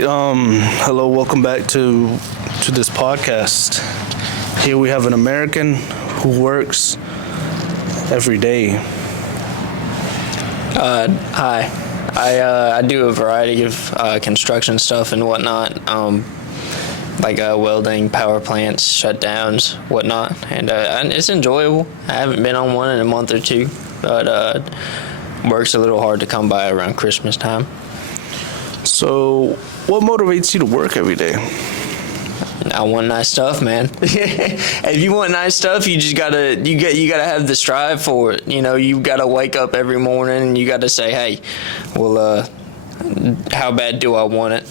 right. Hello. Welcome back to this podcast. Here we have an American who works every day. Hi. I do a variety of construction stuff and whatnot, like welding, power plants, shutdowns, whatnot, and it's enjoyable. I haven't been on one in a month or two, but work's a little hard to come by around Christmas time. So, what motivates you to work every day? I want nice stuff, man. If you want nice stuff, you just gotta have the strive for it. You know, you gotta wake up every morning and you gotta say, hey, well, how bad do I want it?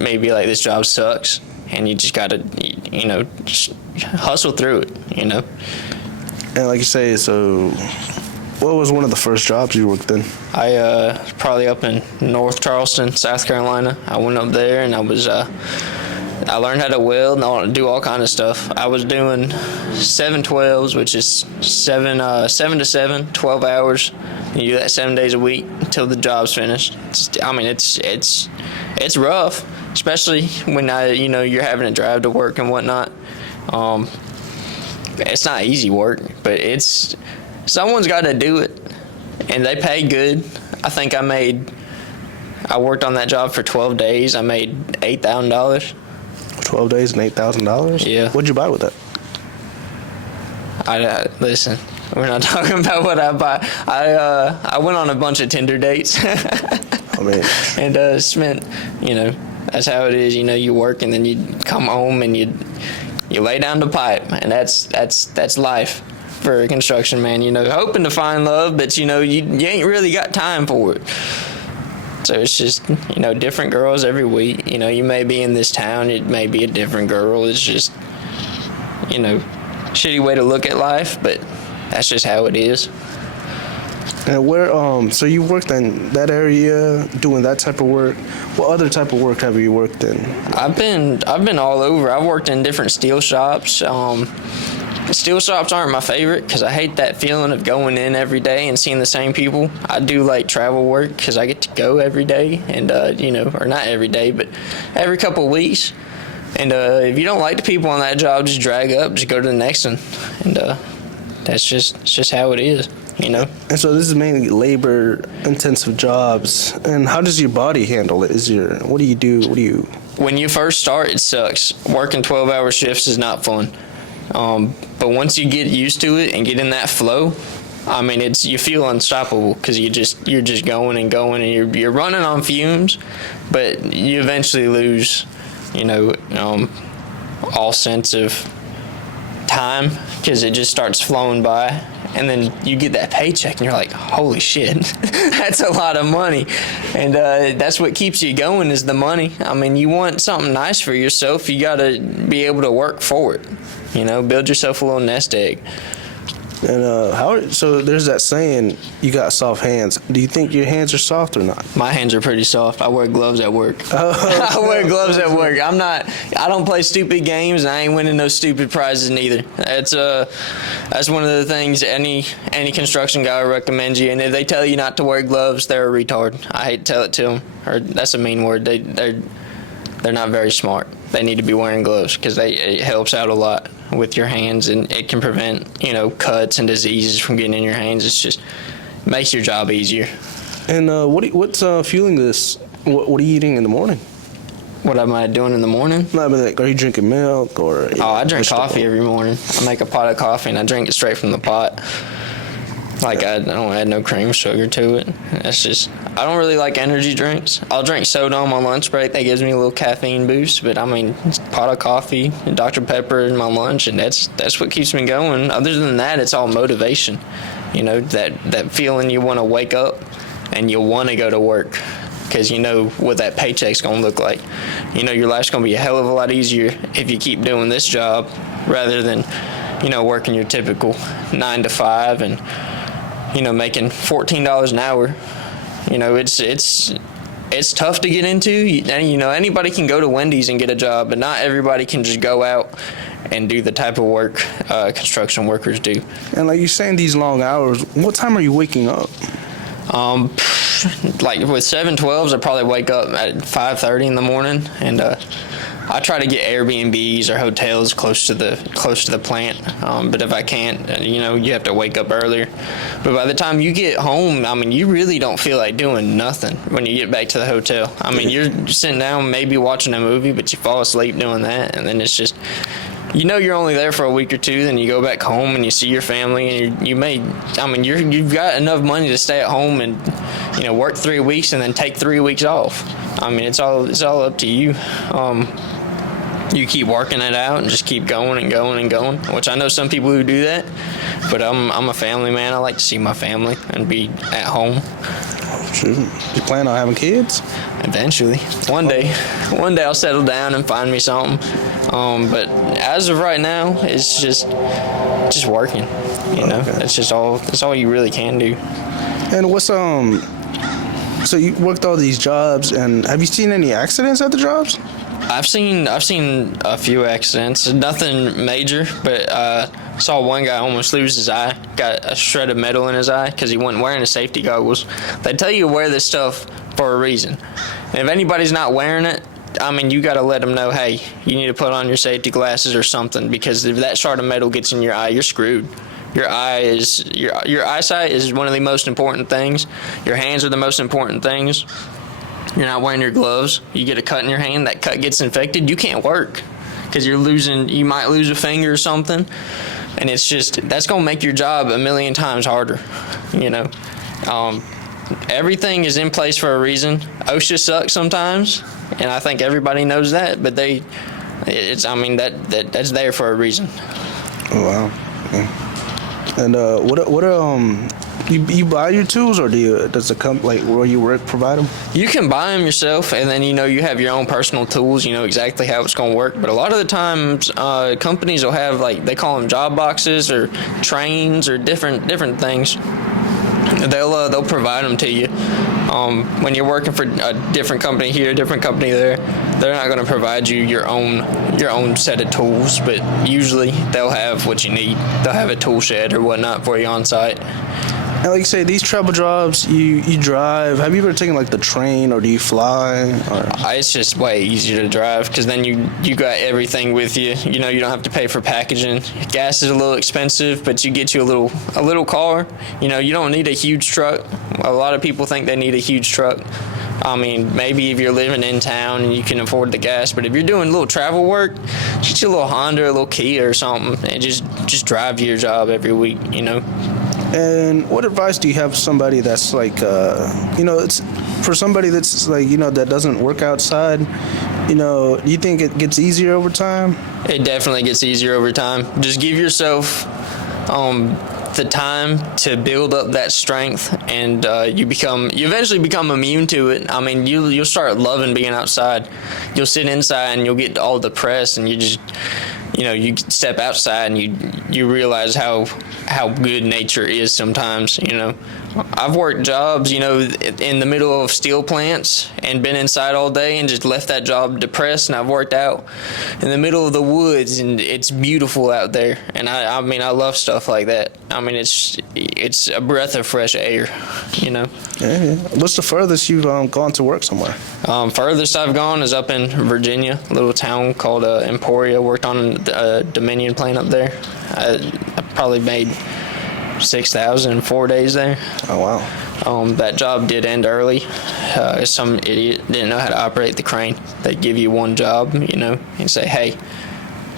Maybe like this job sucks, and you just gotta, just hustle through it. And like you say, so what was one of the first jobs you worked in? I probably up in North Charleston, South Carolina. I went up there and I learned how to weld and do all kinds of stuff. I was doing 7/12s, which is 7 to 7, 12 hours. You do that 7 days a week until the job's finished. It's rough, especially when you're having to drive to work and whatnot. It's not easy work, but someone's got to do it, and they pay good. I think I worked on that job for 12 days. I made $8,000. 12 days and $8,000? Yeah. What'd you buy with that? Listen, we're not talking about what I buy. I went on a bunch of Tinder dates. And spent, that's how it is. You work and then you come home and you lay down the pipe, and that's life for a construction man. Hoping to find love, but you ain't really got time for it. So it's just, different girls every week. You may be in this town, it may be a different girl. It's just, shitty way to look at life, but that's just how it is. And where, so you worked in that area doing that type of work. What other type of work have you worked in? I've been all over. I've worked in different steel shops. Steel shops aren't my favorite because I hate that feeling of going in every day and seeing the same people. I do like travel work because I get to go every day and, or not every day, but every couple of weeks. And if you don't like the people on that job, just drag up, just go to the next one. And it's just how it is, And so this is mainly labor-intensive jobs. And how does your body handle it? What do you do? When you first start, it sucks. Working 12-hour shifts is not fun. But once you get used to it and get in that flow, you feel unstoppable because you're just going and going and you're running on fumes, but you eventually lose, all sense of time because it just starts flowing by, and then you get that paycheck and you're like, holy shit, that's a lot of money. And that's what keeps you going is the money. You want something nice for yourself, you got to be able to work for it. Build yourself a little nest egg. And so there's that saying, you got soft hands. Do you think your hands are soft or not? My hands are pretty soft. I wear gloves at work. I wear gloves at work. I don't play stupid games, and I ain't winning no stupid prizes neither. That's one of the things any construction guy recommends you. And if they tell you not to wear gloves, they're a retard. I hate to tell it to them. Or that's a mean word. They're not very smart. They need to be wearing gloves because it helps out a lot with your hands, and it can prevent, cuts and diseases from getting in your hands. It's just makes your job easier. And what's fueling this? What are you eating in the morning? What am I doing in the morning? Are you drinking milk or? I drink coffee every morning. I make a pot of coffee and I drink it straight from the pot. I don't add no cream or sugar to it. I don't really like energy drinks. I'll drink soda on my lunch break. That gives me a little caffeine boost. But pot of coffee and Dr. Pepper in my lunch, and that's what keeps me going. Other than that, it's all motivation. That feeling you want to wake up and you want to go to work because you know what that paycheck's going to look like. Your life's going to be a hell of a lot easier if you keep doing this job rather than, working your typical 9 to 5 and making $14 an hour. It's tough to get into. Anybody can go to Wendy's and get a job, but not everybody can just go out and do the type of work construction workers do. And like you're saying, these long hours, what time are you waking up? like with 712s, I probably wake up at 5:30 in the morning, and I try to get Airbnbs or hotels close to the plant. But if I can't, you have to wake up earlier. But by the time you get home, I mean, you really don't feel like doing nothing when you get back to the hotel. I mean, you're sitting down, maybe watching a movie, but you fall asleep doing that, and then it's just. You're only there for a week or two, then you go back home and you see your family, and you've got enough money to stay at home and, work 3 weeks and then take 3 weeks off. I mean, it's all up to you. You keep working it out and just keep going and going and going, which I know some people who do that, but I'm a family man. I like to see my family and be at home. True. You plan on having kids? Eventually. One day I'll settle down and find me something. But as of right now, it's just working. Okay. That's all you really can do. And what's so you worked all these jobs, and have you seen any accidents at the jobs? I've seen a few accidents, nothing major, but saw one guy almost lose his eye, got a shred of metal in his eye because he wasn't wearing his safety goggles. They tell you to wear this stuff for a reason. And if anybody's not wearing it, I mean, you got to let them know, hey, you need to put on your safety glasses or something, because if that shard of metal gets in your eye, you're screwed. Your eyesight is one of the most important things. Your hands are the most important things. You're not wearing your gloves. You get a cut in your hand, that cut gets infected, you can't work because you might lose a finger or something. And it's just, that's going to make your job a million times harder, Everything is in place for a reason. OSHA sucks sometimes, and I think everybody knows that, but that's there for a reason. Oh, wow. Okay. And you buy your tools, or does the company, like where you work, provide them? You can buy them yourself, and then you have your own personal tools. You know exactly how it's going to work. But a lot of the times, companies will have, like, they call them job boxes or trains or different things. They'll provide them to you. When you're working for a different company here, a different company there, they're not going to provide you your own set of tools, but usually they'll have what you need. They'll have a tool shed or whatnot for you on site. And like you say, these travel jobs, you drive. Have you ever taken like the train, or do you fly? It's just way easier to drive because then you got everything with you. You don't have to pay for packaging. Gas is a little expensive, but you get you a little car. You don't need a huge truck. A lot of people think they need a huge truck. I mean, maybe if you're living in town and you can afford the gas, but if you're doing a little travel work, get you a little Honda, a little Kia or something, and just drive to your job every week. And what advice do you have for somebody that's like, it's for somebody that's like, that doesn't work outside? Do you think it gets easier over time? It definitely gets easier over time. Just give yourself the time to build up that strength, and you eventually become immune to it. I mean, you'll start loving being outside. You'll sit inside and you'll get all depressed, and you just, you step outside and you realize how good nature is sometimes. I've worked jobs, in the middle of steel plants and been inside all day and just left that job depressed, and I've worked out in the middle of the woods and it's beautiful out there, and I love stuff like that. I mean, it's a breath of fresh air, Yeah. What's the furthest you've gone to work somewhere? Furthest I've gone is up in Virginia, a little town called Emporia. Worked on a Dominion plant up there. I probably made $6,000 in 4 days there. Oh, wow. That job did end early. Some idiot didn't know how to operate the crane. They give you one job, and say, hey,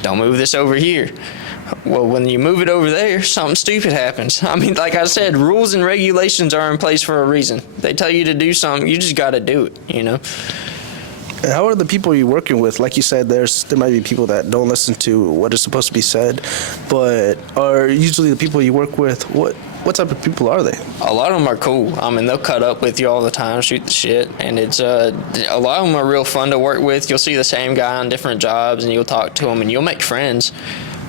don't move this over here. Well, when you move it over there, something stupid happens. I mean, like I said, rules and regulations are in place for a reason. They tell you to do something, you just got to do it, How are the people you're working with? Like you said, there might be people that don't listen to what is supposed to be said, but are usually the people you work with, what type of people are they? A lot of them are cool. I mean, they'll cut up with you all the time, shoot the shit, and it's a lot of them are real fun to work with. You'll see the same guy on different jobs, and you'll talk to them, and you'll make friends.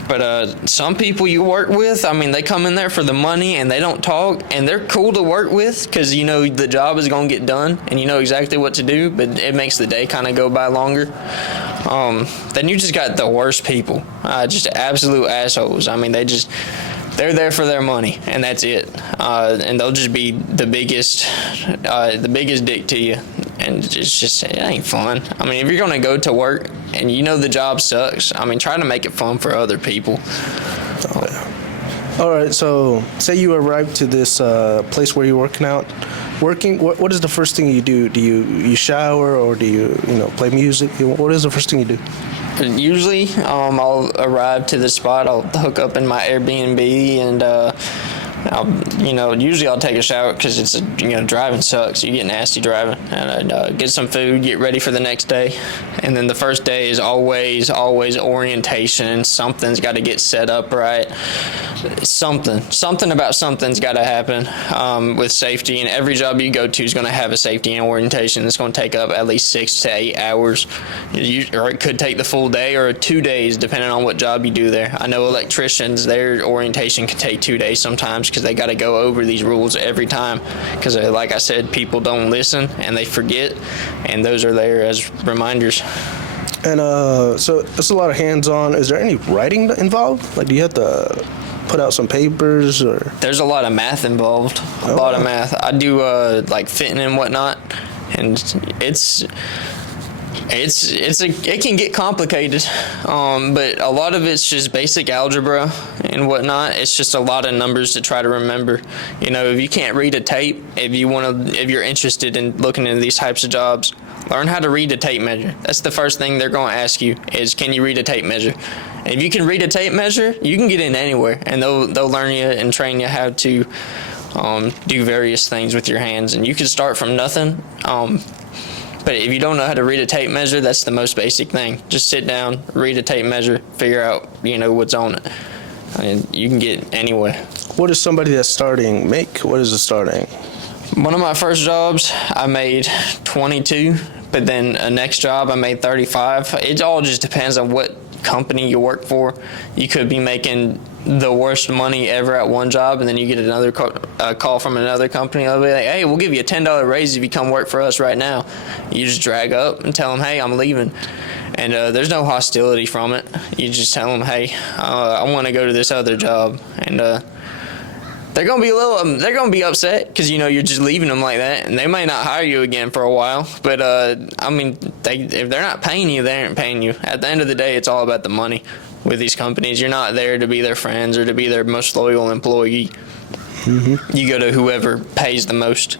But some people you work with, I mean, they come in there for the money and they don't talk, and they're cool to work with because the job is going to get done and you know exactly what to do, but it makes the day kind of go by longer. Then you just got the worst people, just absolute assholes. I mean, they they're there for their money, and that's it. And they'll just be the biggest dick to you, and it's just, it ain't fun. I mean, if you're gonna go to work and you know the job sucks, I mean, try to make it fun for other people. All right, so say you arrive to this place where you're working. What is the first thing you do? Do you shower, or do you play music? What is the first thing you do? Usually, I'll arrive to the spot. I'll hook up in my Airbnb, and usually I'll take a shower because it's driving sucks. You get nasty driving, and I'd get some food, get ready for the next day, and then the first day is always orientation. Something's got to get set up right. Something about something's got to happen with safety, and every job you go to is going to have a safety and orientation. It's going to take up at least 6 to 8 hours, or it could take the full day or 2 days, depending on what job you do there. I know electricians, their orientation can take 2 days sometimes because they got to go over these rules every time because, like I said, people don't listen and they forget, and those are there as reminders. And so it's a lot of hands-on. Is there any writing involved? Like, do you have to put out some papers, or? There's a lot of math involved. A lot of math. I do like fitting and whatnot, and it can get complicated, but a lot of it's just basic algebra and whatnot. It's just a lot of numbers to try to remember. If you can't read a tape, if you're interested in looking into these types of jobs, learn how to read a tape measure. That's the first thing they're going to ask you is, can you read a tape measure? And if you can read a tape measure, you can get in anywhere, and they'll learn you and train you how to do various things with your hands. And you can start from nothing. But if you don't know how to read a tape measure, that's the most basic thing. Just sit down, read a tape measure, figure out, what's on it. And you can get anywhere. What does somebody that's starting make? What is it starting? One of my first jobs, I made 22, but then a next job, I made 35. It all just depends on what company you work for. You could be making the worst money ever at one job, and then you get another call from another company. They'll be like, hey, we'll give you a $10 raise if you come work for us right now. You just drag up and tell them, hey, I'm leaving. And there's no hostility from it. You just tell them, hey, I want to go to this other job. And they're gonna be upset because you're just leaving them like that, and they may not hire you again for a while. But if they're not paying you, they aren't paying you. At the end of the day, it's all about the money. With these companies, you're not there to be their friends or to be their most loyal employee. Mm-hmm. You go to whoever pays the most.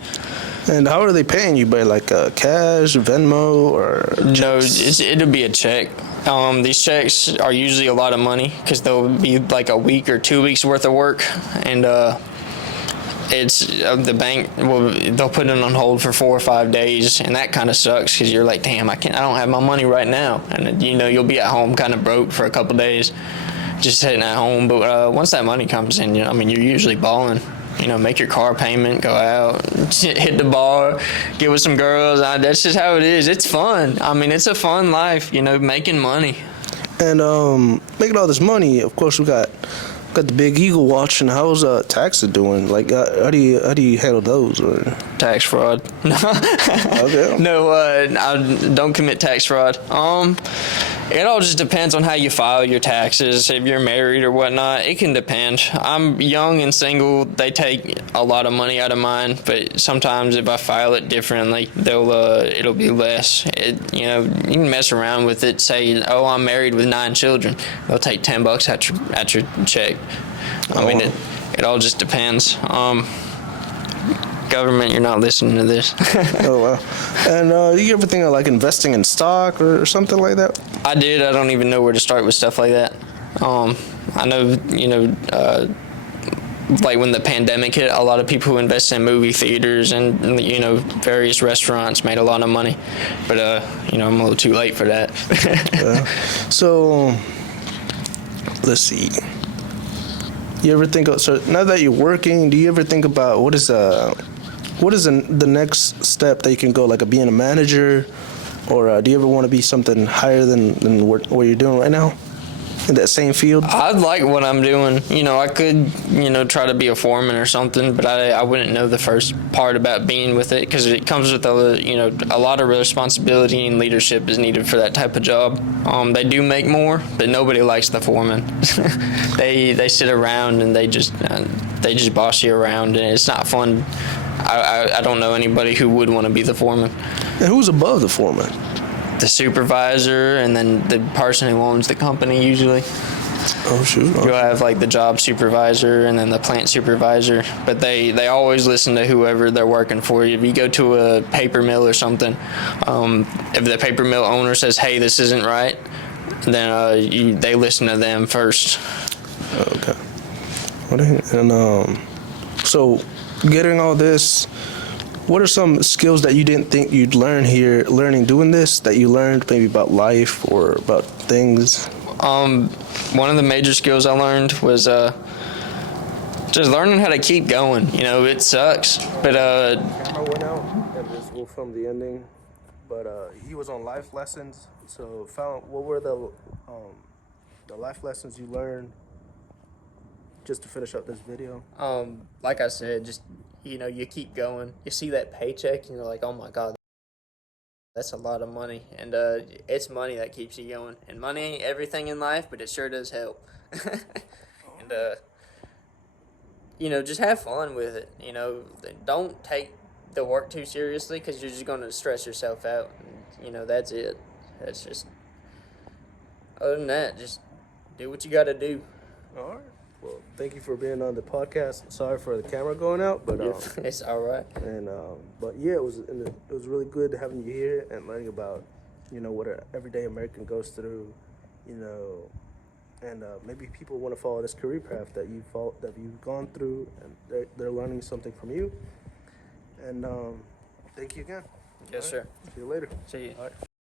And how are they paying you? By like cash, Venmo, or checks? No, it'll be a check. These checks are usually a lot of money because they'll be like a week or 2 weeks worth of work, and it's the bank they'll put it on hold for 4 or 5 days, and that kind of sucks because you're like, damn, I don't have my money right now, and you'll be at home kind of broke for a couple days, just sitting at home. But once that money comes in, you're usually balling. Make your car payment, go out, hit the bar, get with some girls. That's just how it is. It's fun. It's a fun life, making money. And making all this money, of course, we got the Big Eagle watching. How's taxes doing? Like, how do you handle those? Or tax fraud? No. Okay. No, I don't commit tax fraud. It all just depends on how you file your taxes. If you're married or whatnot, it can depend. I'm young and single. They take a lot of money out of mine, but sometimes if I file it differently, it'll be less. You can mess around with it. Say, oh, I'm married with 9 children. They'll take $10 at your check. It all just depends. Government, you're not listening to this. Oh, wow. And you ever think of like investing in stock or something like that? I did. I don't even know where to start with stuff like that. I know, like when the pandemic hit, a lot of people who invest in movie theaters and, various restaurants made a lot of money. But, I'm a little too late for that. So, let's see. You ever think of, so now that you're working, do you ever think about what is the next step that you can go, like being a manager, or do you ever want to be something higher than what you're doing right now? in that same field? I like what I'm doing. You know, I could, try to be a foreman or something, but I wouldn't know the first part about being with it because it comes with a lot of responsibility and leadership is needed for that type of job. They do make more, but nobody likes the foreman. they sit around and they just boss you around, and it's not fun. I don't know anybody who would want to be the foreman. And who's above the foreman? The supervisor, and then the person who owns the company usually. Oh, shoot. You'll have like the job supervisor and then the plant supervisor, but they always listen to whoever they're working for. If you go to a paper mill or something, if the paper mill owner says, "Hey, this isn't right," then they listen to them first. Okay. And so getting all this, what are some skills that you didn't think you'd learning doing this, that you learned maybe about life or about things? One of the major skills I learned was just learning how to keep going. It sucks, but Camera went out, and this will film the ending. But he was on life lessons. So what were the life lessons you learned? Just to finish up this video. like I said, just you keep going. You see that paycheck, and you're like, oh my God, that's a lot of money. And it's money that keeps you going. And money ain't everything in life, but it sure does help. And just have fun with it. Don't take the work too seriously because you're just going to stress yourself out. And, that's it. That's just. Other than that, just do what you got to do. All right. Well, thank you for being on the podcast. Sorry for the camera going out, but It's all right. And but yeah, it was really good having you here and learning about what an everyday American goes through, and maybe people want to follow this career path that you've gone through, and they're learning something from you. And thank you again. Yes, sir. See you later. See you. All right.